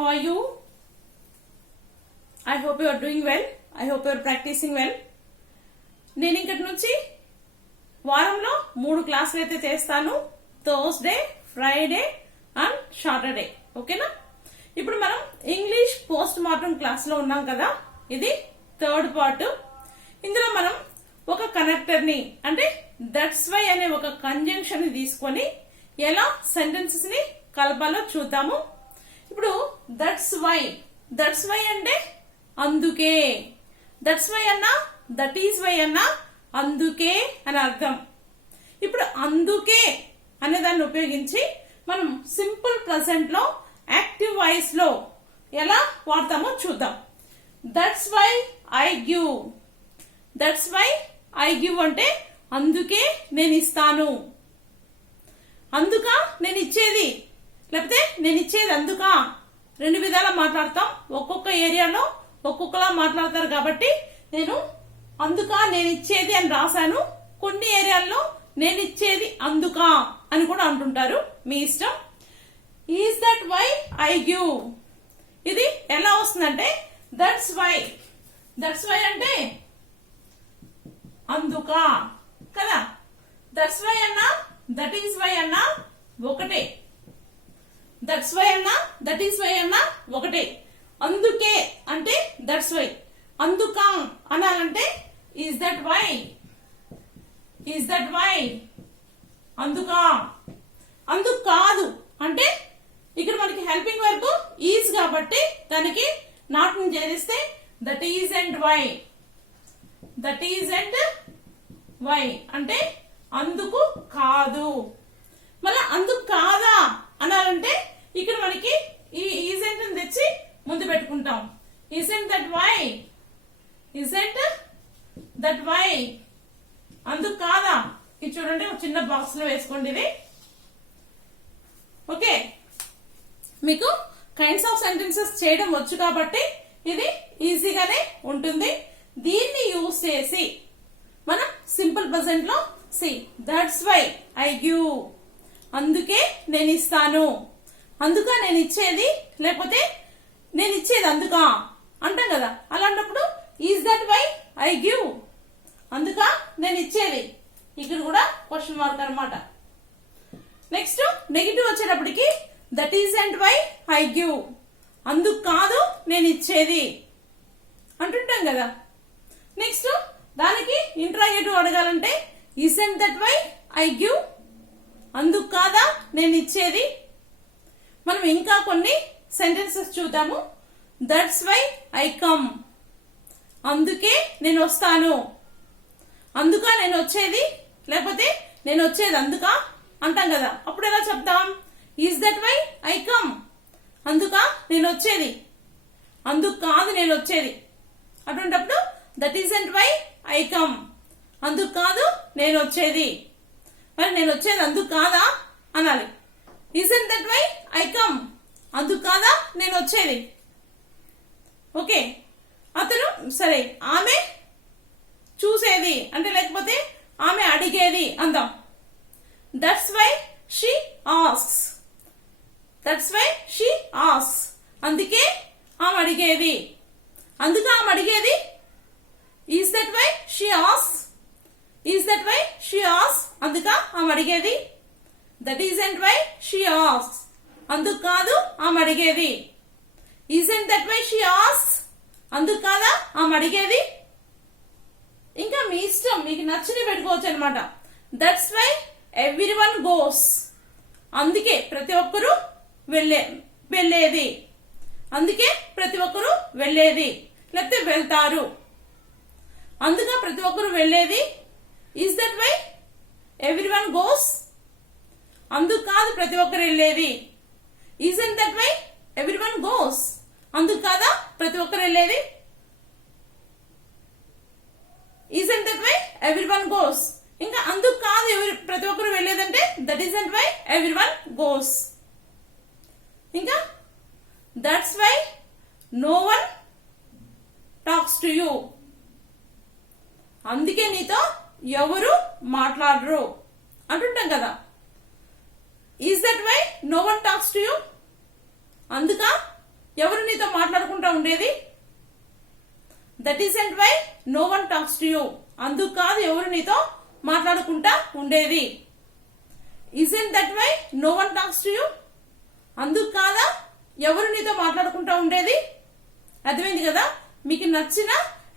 How are you? I hope you are doing well. I hope you are practicing well. నేను ఇంకటి నుంచి వారంలో మూడు క్లాసులు అయితే చేస్తాను థర్స్డే ఫ్రైడే అండ్ సాటర్డే ఓకేనా ఇప్పుడు మనం ఇంగ్లీష్ పోస్ట్ మార్టం క్లాస్లో ఉన్నాం కదా ఇది థర్డ్ పార్ట్ ఇందులో మనం ఒక కనెక్టర్ని అంటే దట్స్ వై అనే ఒక కంజంక్షన్ని తీసుకొని ఎలా సెంటెన్సెస్ని కలపాలో చూద్దాము ఇప్పుడు దట్స్ వై దట్స్ వై అంటే అందుకే. దట్స్ వై అన్నా దట్ ఈస్ వై అన్నా అందుకే అని అర్థం. ఇప్పుడు అందుకే అనే దాన్ని ఉపయోగించి మనం సింపుల్ ప్రజెంట్లో యాక్టివ్ వాయిస్లో ఎలా వాడతామో చూద్దాం. That's why I give that's why I give అంటే అందుకే నేను ఇస్తాను. అందుక నేను ఇచ్చేది. లేకపోతే నేను ఇచ్చేది అందుక? రెండు విధాలా మాట్లాడతాం. ఒక్కొక్క ఏరియాలో ఒక్కొక్కలా మాట్లాడతారు కాబట్టి నేను అందుక నేను ఇచ్చేది అని రాశాను. కొన్ని ఏరియాల్లో నేను ఇచ్చేది అందుక అని కూడా అంటుంటారు. మీ ఇష్టం. Is that why I give ఇది ఎలా వస్తుందంటే దట్స్ వై దట్స్ వై అంటే అందుక కదా? దట్స్ వై అన్నా దట్ ఈస్ వై అన్నా ఒకటే. దట్ ఈస్ వై అన్న ఒకటే. అందుకే అంటే దట్స్ వై అందుక అనాలంటే is that why is that why అందుక. అందుకు కాదు అంటే ఇక్కడ మనకి హెల్పింగ్ వర్బ్ ఈజ్ కాబట్టి దానికి నాట్ని చేరిస్తే that is and why that is and why అంటే అందుకు కాదు మళ్ళా అందుకు కాదా అనాలంటే ఇక్కడ మనకి ఈ ఈజెంట్ తెచ్చి ముందు పెట్టుకుంటాం isn't that why isn't that why అందుకు కాదా? ఇది చూడండి ఒక చిన్న బాక్స్లో వేసుకోండి ఇది ఓకే. మీకు కైండ్స్ ఆఫ్ సెంటెన్సెస్ చేయడం వచ్చు కాబట్టి ఇది ఈజీగానే ఉంటుంది. దీన్ని యూజ్ చేసి మనం సింపుల్ ప్రజెంట్లో సి దట్స్ వై ఐ గివ్ అందుకే నేను ఇస్తాను. అందుక నేను ఇచ్చేది? లేకపోతే నేను ఇచ్చేది అందుక? అంటాం కదా? అలాంటప్పుడు is that why I give అందుక నేను ఇచ్చేది. ఇక్కడ కూడా క్వశ్చన్ మార్క్ అనమాట నెక్స్ట్ నెగిటివ్ వచ్చేటప్పటికి that is and why I give అందుకు కాదు నేను ఇచ్చేది. అంటుంటాం కదా? నెక్స్ట్ దానికి ఇంట్రాగేటివ్ అడగాలంటే is and that why I give అందుకు కాదా నేను ఇచ్చేది? మనం ఇంకా కొన్ని సెంటెన్సెస్ చూద్దాము. దట్స్ వై ఐ కమ్ అందుకే నేను వస్తాను. అందుక నేను వచ్చేది? లేకపోతే నేను వచ్చేది అందుక? అంటాం కదా. అప్పుడు ఎలా చెప్తాం? Is that why I come అందుక నేను వచ్చేది. అందుకు కాదు నేను వచ్చేది. అటువంటప్పుడు that is and why I come అందుకు కాదు నేను వచ్చేది. మరి నేను వచ్చేది అందుకు కాదా? అనాలి. Is and that why I come అందుకు కాదా నేను వచ్చేది? ఓకే. అతను సరే ఆమె చూసేది అంటే లేకపోతే ఆమె అడిగేది అందాం. That's why she asks that's why she ఆస్ అందుకే ఆమె అడిగేది. అందుకు ఆమె అడిగేది is that why she as is that why she ఆస్ అందుక ఆమె అడిగేది that is and why she ఆస్ అందుకు కాదు ఆమె అడిగేది. ఈజ్ దట్ వై షీ ఆస్ అందుకు కాదా? ఆమె అడిగేది? ఇంకా మీ ఇష్టం మీకు నచ్చని పెట్టుకోవచ్చు అనమాట that's why every one goes అందుకే ప్రతి ఒక్కరూ వెళ్ళే వెళ్ళేది. అందుకే ప్రతి ఒక్కరూ వెళ్ళేది. లేకపోతే వెళ్తారు. అందుకే ప్రతి ఒక్కరు వెళ్ళేది. Is that why every one goes అందుకు కాదు ప్రతి ఒక్కరు వెళ్ళేది. Is and that why every one goes అందుకు కాదా? ప్రతి ఒక్కరు వెళ్ళేది? Isn't and that why every one goes ఇంకా అందుకు కాదు ఎవరి ప్రతి ఒక్కరు వెళ్ళేదంటే that is and why every one goes ఇంకా? That's why no one talks to you అందుకే నీతో ఎవరు మాట్లాడరు. అంటుంటాం కదా. Is that why no one talks to you అందుక? ఎవరు నీతో మాట్లాడుకుంటా ఉండేది? That is and why no one talks to you అందుకు కాదు ఎవరు నీతో మాట్లాడుకుంటా ఉండేది. Isn't that why no one talks to you అందుకు కాదా ఎవరు నీతో మాట్లాడుకుంటా ఉండేది? అర్థమైంది కదా? మీకు నచ్చిన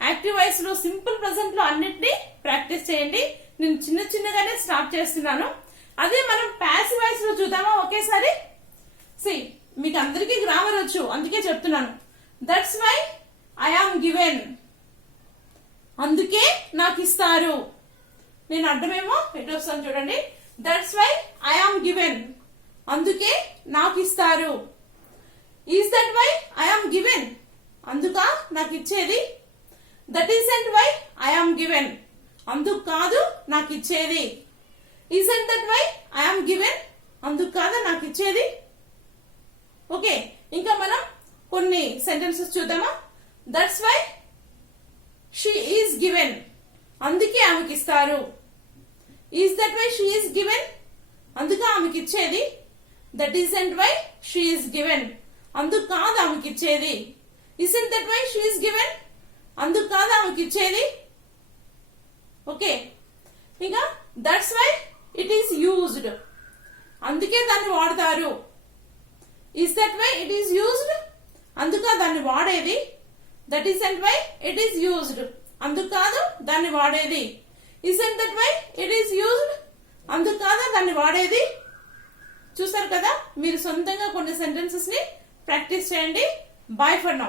యాక్టివ్ వాయిస్లో సింపుల్ ప్రజెంట్లో అన్నిటినీ ప్రాక్టీస్ చేయండి. నేను చిన్న చిన్నగానే స్టార్ట్ చేస్తున్నాను. అదే మనం ప్యాసివ్ వాయిస్లో చూద్దామా ఒకేసారి? సి మీకు అందరికీ గ్రామర్ వచ్చు అందుకే చెప్తున్నాను. That's why I am given అందుకే నాకు ఇస్తారు. నేను అడ్డమేమో ఎటు వస్తాను చూడండి. That's why I am given అందుకే నాకు ఇస్తారు. Is that why I am given అందుక నాకు ఇచ్చేది. That is and why I am given అందుకు కాదు నాకు ఇచ్చేది. Is and that why I am given అందుకు కాదు నాకు ఇచ్చేది ఓకే ఇంకా మనం కొన్ని సెంటెన్సెస్ చూద్దామా? That's why she is given అందుకే ఆమెకి ఇస్తారు is that why she is given అందుకే ఆమెకి ఇచ్చేది that is and why she is given అందుకు కాదు ఆమెకి ఇచ్చేది is that why she is given అందుకు కాదు ఆమెకి ఇచ్చేది ఓకే ఇంకా that's why it is used అందుకే దాన్ని వాడతారు. Is that why it is used అందుక దాన్ని వాడేది? That is and why it is used అందుకు కాదు దాన్ని వాడేది? Is and that why it is used అందుకు కాదా దాన్ని వాడేది? చూసారు కదా? మీరు సొంతంగా కొన్ని సెంటెన్సెస్ని ప్రాక్టీస్ చేయండి. Bye for now